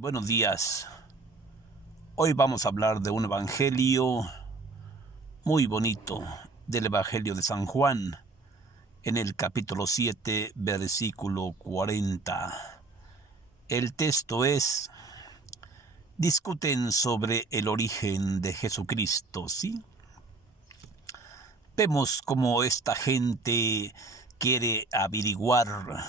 Buenos días. Hoy vamos a hablar de un evangelio muy bonito, del Evangelio de San Juan, en el capítulo 7, versículo 40. El texto es: discuten sobre el origen de Jesucristo, ¿sí? Vemos cómo esta gente quiere averiguar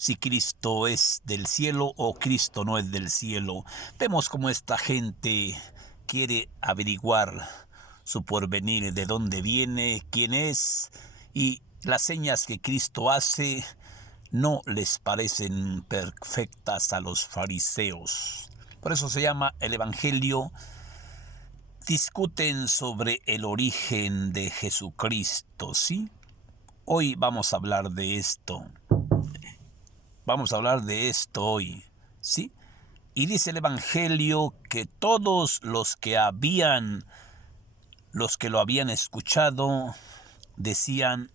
si Cristo es del cielo o Cristo no es del cielo. Vemos cómo esta gente quiere averiguar su porvenir, de dónde viene, quién es, y las señas que Cristo hace no les parecen perfectas a los fariseos. Por eso se llama el Evangelio Discuten sobre el origen de Jesucristo, ¿sí? Hoy vamos a hablar de esto. Vamos a hablar de esto hoy, ¿sí? Y dice el Evangelio que todos los que lo habían escuchado, decían: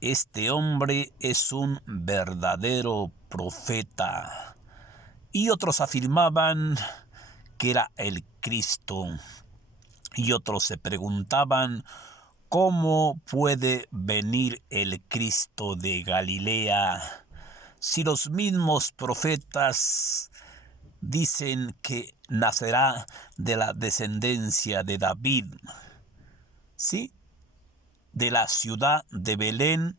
este hombre es un verdadero profeta. Y otros afirmaban que era el Cristo. Y otros se preguntaban: ¿cómo puede venir el Cristo de Galilea si los mismos profetas dicen que nacerá de la descendencia de David? ¿Sí? De la ciudad de Belén,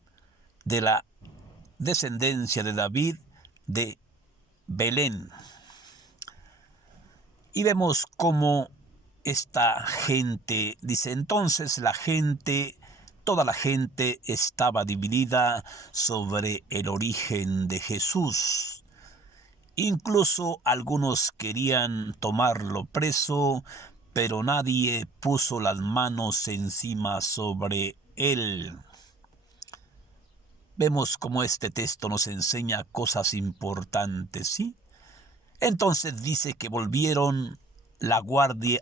de la descendencia de David, de Belén. Y vemos cómo esta gente, dice, entonces toda la gente estaba dividida sobre el origen de Jesús. Incluso algunos querían tomarlo preso, pero nadie puso las manos encima sobre él. Vemos cómo este texto nos enseña cosas importantes, ¿sí? Entonces dice que volvieron la guardia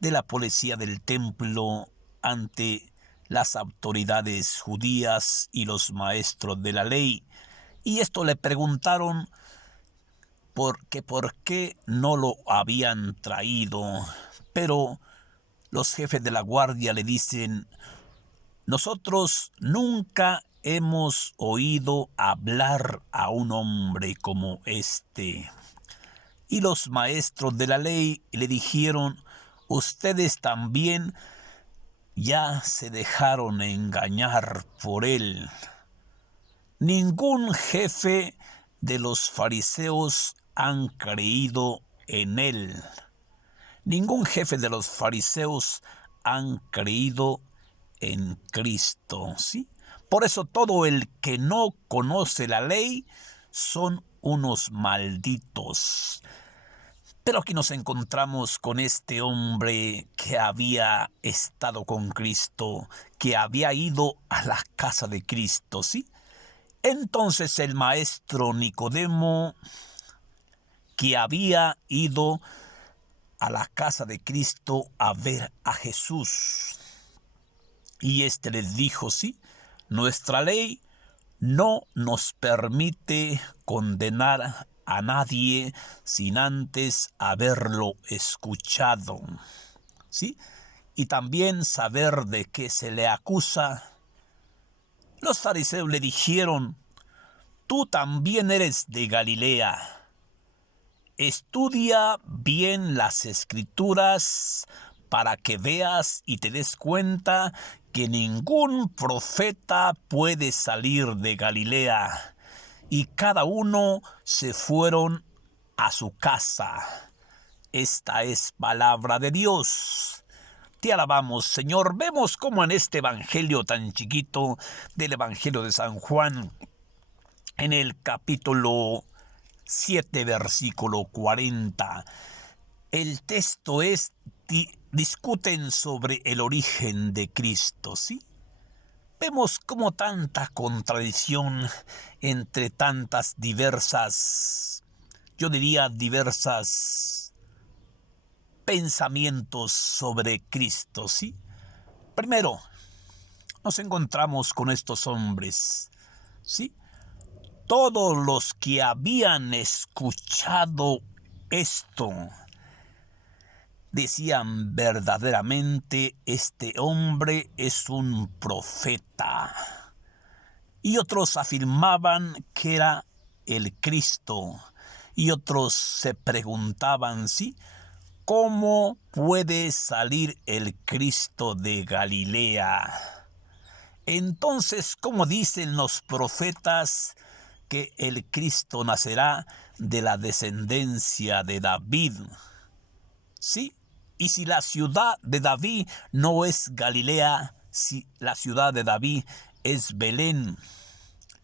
de la policía del templo ante las autoridades judías y los maestros de la ley. Y esto le preguntaron por qué no lo habían traído. Pero los jefes de la guardia le dicen: nosotros nunca hemos oído hablar a un hombre como este. Y los maestros de la ley le dijeron: ustedes también ya se dejaron engañar por él. Ningún jefe de los fariseos han creído en él. Ningún jefe de los fariseos han creído en Cristo, ¿sí? Por eso todo el que no conoce la ley son unos malditos. Pero aquí nos encontramos con este hombre que había estado con Cristo, que había ido a la casa de Cristo, ¿sí? Entonces el maestro Nicodemo, que había ido a la casa de Cristo a ver a Jesús, y este les dijo: sí, nuestra ley no nos permite condenar a nadie sin antes haberlo escuchado, ¿sí? Y también saber de qué se le acusa. Los fariseos le dijeron: tú también eres de Galilea. Estudia bien las Escrituras para que veas y te des cuenta que ningún profeta puede salir de Galilea. Y cada uno se fueron a su casa. Esta es palabra de Dios. Te alabamos, Señor. Vemos cómo en este evangelio tan chiquito del Evangelio de San Juan, en el capítulo 7, versículo 40, el texto es: discuten sobre el origen de Cristo, ¿sí? Vemos como tanta contradicción entre tantas diversas pensamientos sobre Cristo, ¿sí? Primero, nos encontramos con estos hombres, ¿sí? Todos los que habían escuchado esto decían: verdaderamente este hombre es un profeta. Y otros afirmaban que era el Cristo. Y otros se preguntaban, ¿sí?, ¿cómo puede salir el Cristo de Galilea? Entonces, ¿cómo dicen los profetas que el Cristo nacerá de la descendencia de David? ¿Sí? Y si la ciudad de David no es Galilea, si la ciudad de David es Belén,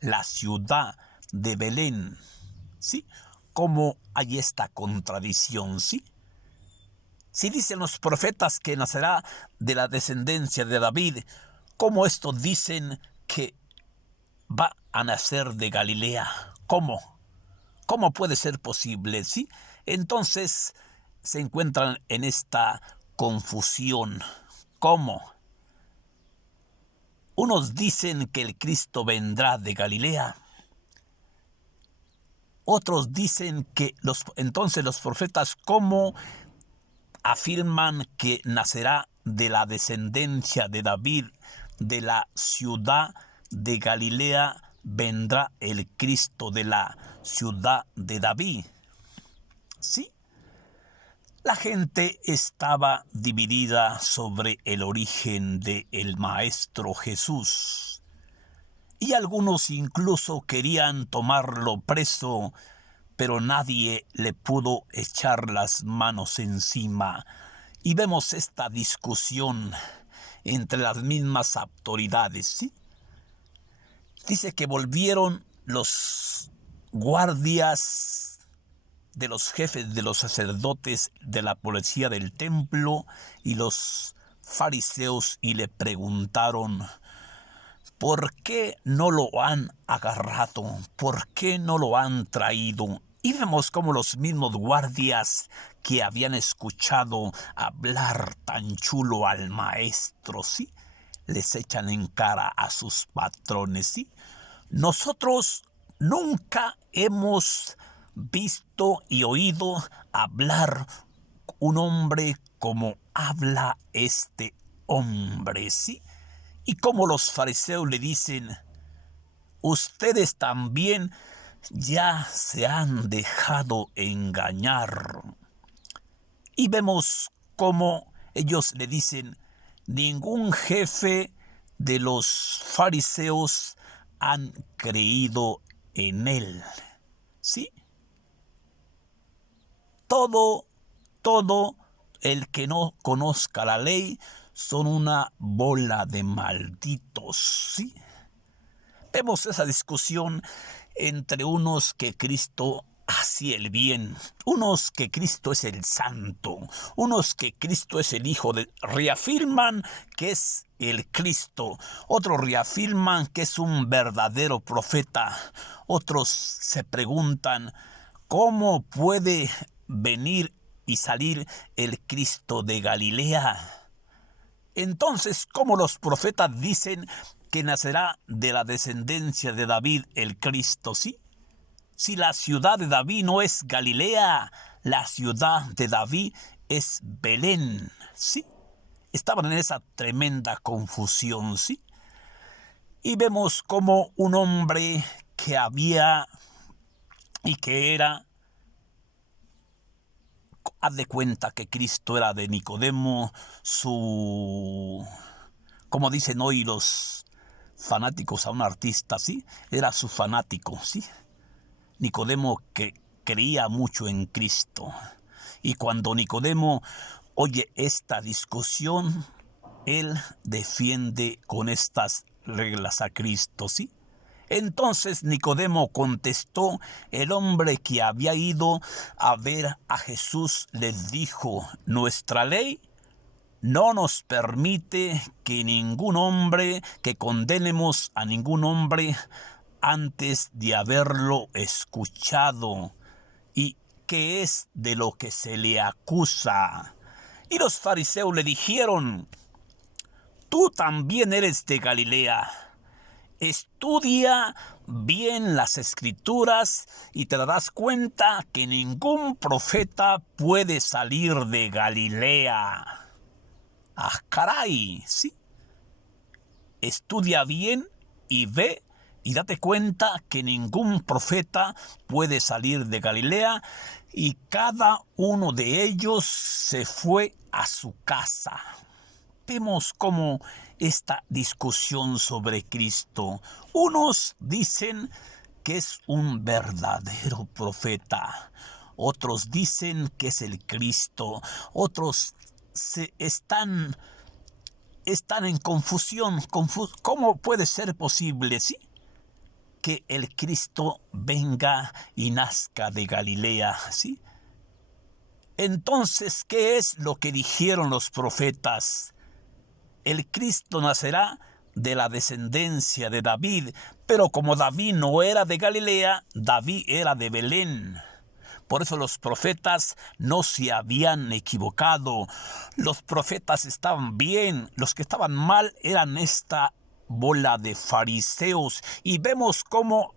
la ciudad de Belén, ¿sí? ¿Cómo hay esta contradicción, sí? Si dicen los profetas que nacerá de la descendencia de David, ¿cómo estos dicen que va a nacer de Galilea? ¿Cómo? ¿Cómo puede ser posible, sí? Entonces se encuentran en esta confusión. ¿Cómo? Unos dicen que el Cristo vendrá de Galilea. Otros dicen que entonces los profetas, ¿cómo afirman que nacerá de la descendencia de David, de la ciudad de Galilea vendrá el Cristo de la ciudad de David? Sí, la gente estaba dividida sobre el origen del Maestro Jesús. Y algunos incluso querían tomarlo preso, pero nadie le pudo echar las manos encima. Y vemos esta discusión entre las mismas autoridades, ¿sí? Dice que volvieron los guardias de los jefes de los sacerdotes de la policía del templo y los fariseos y le preguntaron: ¿por qué no lo han agarrado? ¿Por qué no lo han traído? Y vemos cómo los mismos guardias que habían escuchado hablar tan chulo al maestro, ¿sí?, les echan en cara a sus patrones, ¿sí? Nosotros nunca hemos visto y oído hablar un hombre como habla este hombre, ¿sí? Y como los fariseos le dicen: ustedes también ya se han dejado engañar. Y vemos cómo ellos le dicen: ningún jefe de los fariseos han creído en él. ¿Sí? Todo el que no conozca la ley son una bola de malditos, ¿sí? Vemos esa discusión entre unos que Cristo hacía el bien, unos que Cristo es el santo, unos que Cristo es el Hijo reafirman que es el Cristo, otros reafirman que es un verdadero profeta, otros se preguntan: ¿cómo puede venir y salir el Cristo de Galilea? Entonces, ¿cómo los profetas dicen que nacerá de la descendencia de David el Cristo? ¿Sí? Si la ciudad de David no es Galilea, la ciudad de David es Belén, ¿sí? Estaban en esa tremenda confusión, ¿sí? Y vemos como un hombre que había y que era, haz de cuenta que Cristo era de Nicodemo, como dicen hoy los fanáticos a un artista, ¿sí? Era su fanático, ¿sí? Nicodemo que creía mucho en Cristo. Y cuando Nicodemo oye esta discusión, él defiende con estas reglas a Cristo, ¿sí? Entonces Nicodemo contestó: el hombre que había ido a ver a Jesús les dijo: nuestra ley no nos permite que condenemos a ningún hombre antes de haberlo escuchado y qué es de lo que se le acusa. Y los fariseos le dijeron: tú también eres de Galilea. Estudia bien las Escrituras y te darás cuenta que ningún profeta puede salir de Galilea. ¡Ah, caray! Sí. Estudia bien y ve y date cuenta que ningún profeta puede salir de Galilea y cada uno de ellos se fue a su casa. Vemos cómo esta discusión sobre Cristo. Unos dicen que es un verdadero profeta. Otros dicen que es el Cristo. Otros están en confusión. ¿Cómo puede ser posible, sí, que el Cristo venga y nazca de Galilea, sí? Entonces, ¿qué es lo que dijeron los profetas? El Cristo nacerá de la descendencia de David, pero como David no era de Galilea, David era de Belén. Por eso los profetas no se habían equivocado. Los profetas estaban bien. Los que estaban mal eran esta bola de fariseos. Y vemos cómo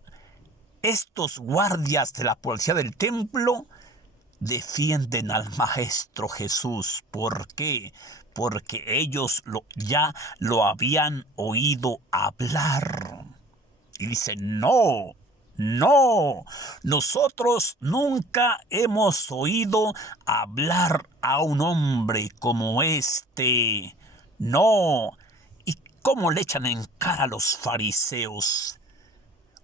estos guardias de la policía del templo defienden al Maestro Jesús. ¿Por qué? Porque ellos ya lo habían oído hablar. Y dicen, no, nosotros nunca hemos oído hablar a un hombre como este. No. ¿Y cómo le echan en cara a los fariseos?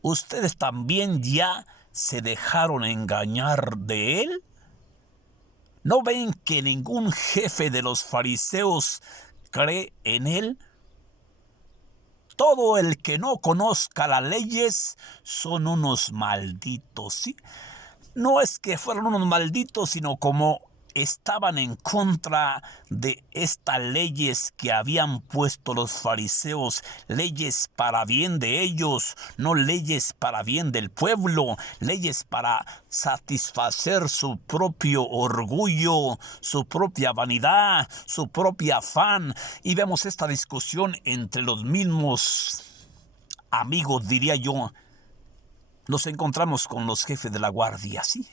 ¿Ustedes también ya se dejaron engañar de él? ¿No ven que ningún jefe de los fariseos cree en él? Todo el que no conozca las leyes son unos malditos, ¿sí? No es que fueran unos malditos, sino como estaban en contra de estas leyes que habían puesto los fariseos, leyes para bien de ellos, no leyes para bien del pueblo, leyes para satisfacer su propio orgullo, su propia vanidad, su propio afán. Y vemos esta discusión entre los mismos amigos, diría yo. Nos encontramos con los jefes de la guardia, ¿sí?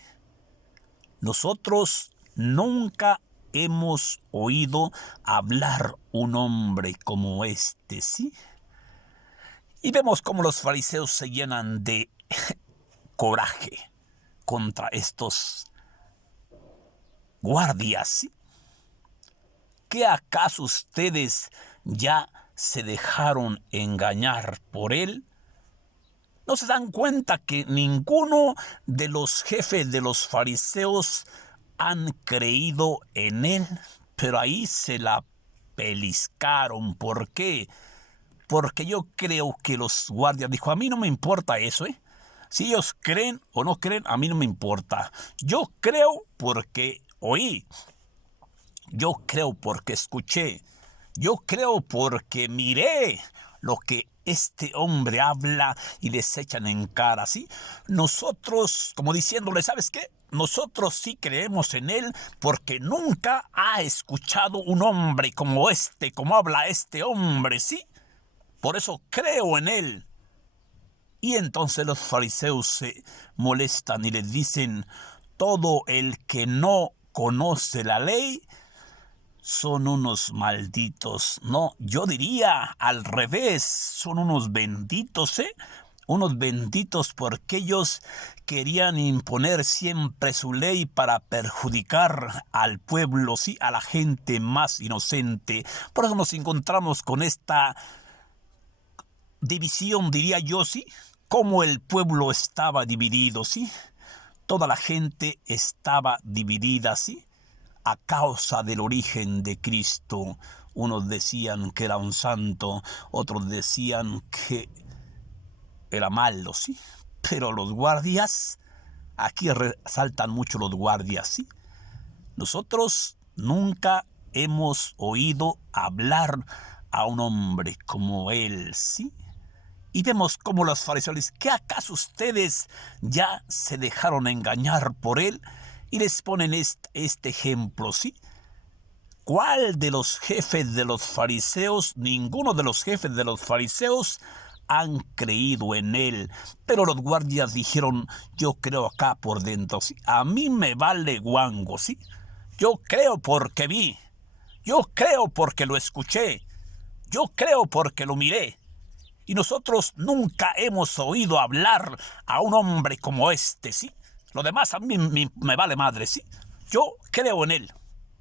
Nosotros nunca hemos oído hablar un hombre como este, ¿sí? Y vemos cómo los fariseos se llenan de coraje contra estos guardias, ¿sí? ¿Qué acaso ustedes ya se dejaron engañar por él? ¿No se dan cuenta que ninguno de los jefes de los fariseos han creído en él? Pero ahí se la peliscaron. ¿Por qué? Porque yo creo que los guardias dijo, a mí no me importa eso, ¿eh? Si ellos creen o no creen, a mí no me importa. Yo creo porque oí. Yo creo porque escuché. Yo creo porque miré lo que este hombre habla y les echan en cara, ¿sí? Nosotros, como diciéndole, ¿sabes qué? Nosotros sí creemos en él porque nunca ha escuchado un hombre como este, como habla este hombre, ¿sí? Por eso creo en él. Y entonces los fariseos se molestan y les dicen, todo el que no conoce la ley son unos malditos. No, yo diría al revés, son unos benditos, ¿eh? Unos benditos porque ellos querían imponer siempre su ley para perjudicar al pueblo, sí, a la gente más inocente. Por eso nos encontramos con esta división, diría yo, sí, como el pueblo estaba dividido, sí. Toda la gente estaba dividida, sí, a causa del origen de Cristo. Unos decían que era un santo, otros decían que era malo, ¿sí? Pero los guardias, aquí resaltan mucho los guardias, ¿sí? Nosotros nunca hemos oído hablar a un hombre como él, ¿sí? Y vemos cómo los fariseos dicen, ¿qué acaso ustedes ya se dejaron engañar por él? Y les ponen este ejemplo, ¿sí? ¿Cuál de los jefes de los fariseos? Ninguno de los jefes de los fariseos han creído en él. Pero los guardias dijeron, yo creo acá por dentro, ¿sí? A mí me vale guango, ¿sí? Yo creo porque vi, yo creo porque lo escuché, yo creo porque lo miré. Y nosotros nunca hemos oído hablar a un hombre como este, ¿sí? Lo demás a mí me vale madre, ¿sí? Yo creo en él,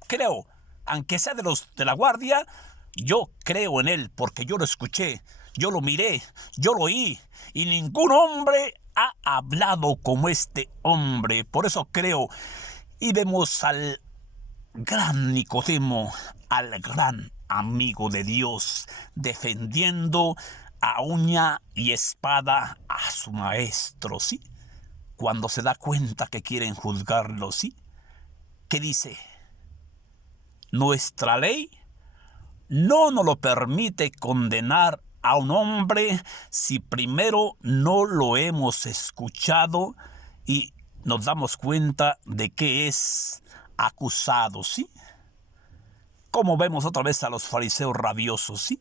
creo, aunque sea de la guardia, yo creo en él porque yo lo escuché, yo lo miré, yo lo oí, y ningún hombre ha hablado como este hombre. Por eso creo, y vemos al gran Nicodemo, al gran amigo de Dios, defendiendo a uña y espada a su maestro, ¿sí? Cuando se da cuenta que quieren juzgarlo, ¿sí? ¿Qué dice? Nuestra ley no nos lo permite condenar a un hombre si primero no lo hemos escuchado y nos damos cuenta de que es acusado, ¿sí? Como vemos otra vez a los fariseos rabiosos, ¿sí?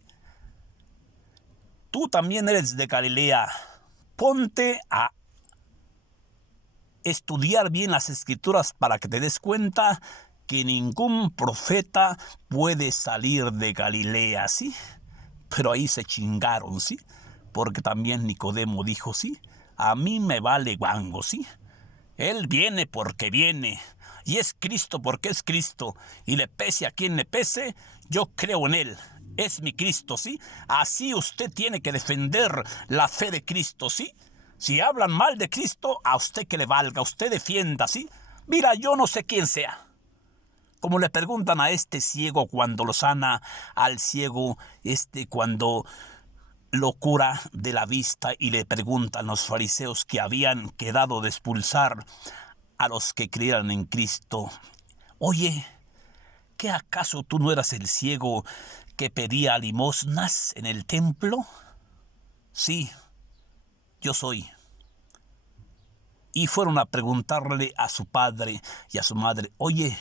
Tú también eres de Galilea. Ponte a estudiar bien las escrituras para que te des cuenta que ningún profeta puede salir de Galilea, ¿sí? Pero ahí se chingaron, ¿sí? Porque también Nicodemo dijo, ¿sí? A mí me vale guango, ¿sí? Él viene porque viene, y es Cristo porque es Cristo, y le pese a quien le pese, yo creo en él. Es mi Cristo, ¿sí? Así usted tiene que defender la fe de Cristo, ¿sí? Si hablan mal de Cristo, a usted que le valga, usted defienda, ¿sí? Mira, yo no sé quién sea. Como le preguntan a este ciego cuando lo sana, al ciego cuando lo cura de la vista, y le preguntan los fariseos que habían quedado de expulsar a los que creían en Cristo. Oye, ¿qué acaso tú no eras el ciego que pedía limosnas en el templo? Sí, yo soy. Y fueron a preguntarle a su padre y a su madre, oye,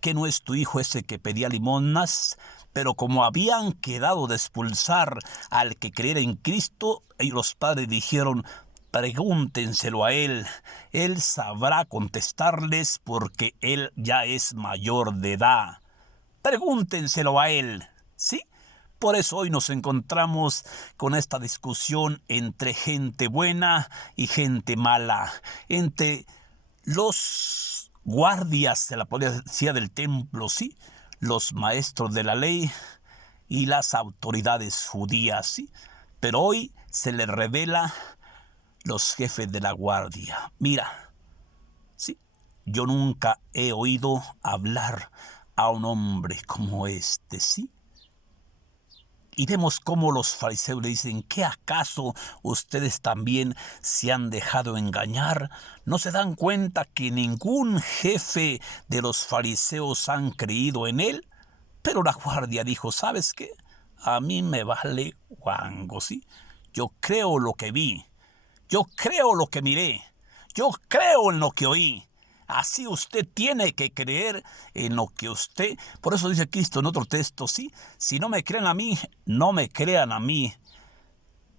¿qué no es tu hijo ese que pedía limosnas? Pero como habían quedado de expulsar al que creyera en Cristo, y los padres dijeron, pregúntenselo a él sabrá contestarles porque él ya es mayor de edad. Pregúntenselo a él, ¿sí? Por eso hoy nos encontramos con esta discusión entre gente buena y gente mala, entre los guardias de la policía del templo, ¿sí? Los maestros de la ley y las autoridades judías, ¿sí? Pero hoy se les revela los jefes de la guardia. Mira, ¿sí? Yo nunca he oído hablar a un hombre como este, ¿sí? Y vemos cómo los fariseos le dicen, ¿qué acaso ustedes también se han dejado engañar? ¿No se dan cuenta que ningún jefe de los fariseos han creído en él? Pero la guardia dijo, ¿sabes qué? A mí me vale guango, ¿sí? Yo creo lo que vi, yo creo lo que miré, yo creo en lo que oí. Así usted tiene que creer en lo que usted... Por eso dice Cristo en otro texto, ¿sí? Si no me creen a mí, no me crean a mí.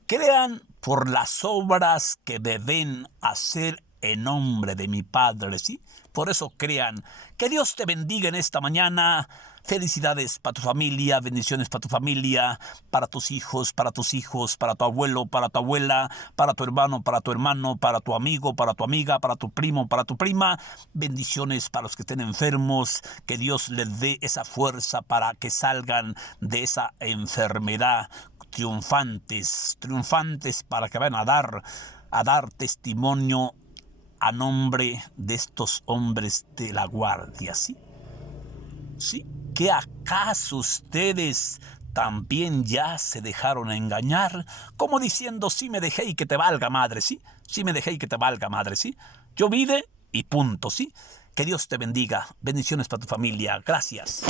Crean por las obras que deben hacer en nombre de mi Padre, ¿sí? Por eso crean. Que Dios te bendiga en esta mañana. Felicidades para tu familia, bendiciones para tu familia, para tus hijos, para tu abuelo, para tu abuela, para tu hermano, para tu amigo, para tu amiga, para tu primo, para tu prima. Bendiciones para los que estén enfermos. Que Dios les dé esa fuerza para que salgan de esa enfermedad triunfantes para que vayan a dar testimonio a nombre de estos hombres de la guardia, ¿sí? ¿Sí? ¿Qué acaso ustedes también ya se dejaron engañar? Como diciendo, sí me dejé y que te valga madre, ¿sí? Sí me dejé y que te valga madre, ¿sí? Yo vine y punto, ¿sí? Que Dios te bendiga. Bendiciones para tu familia. Gracias.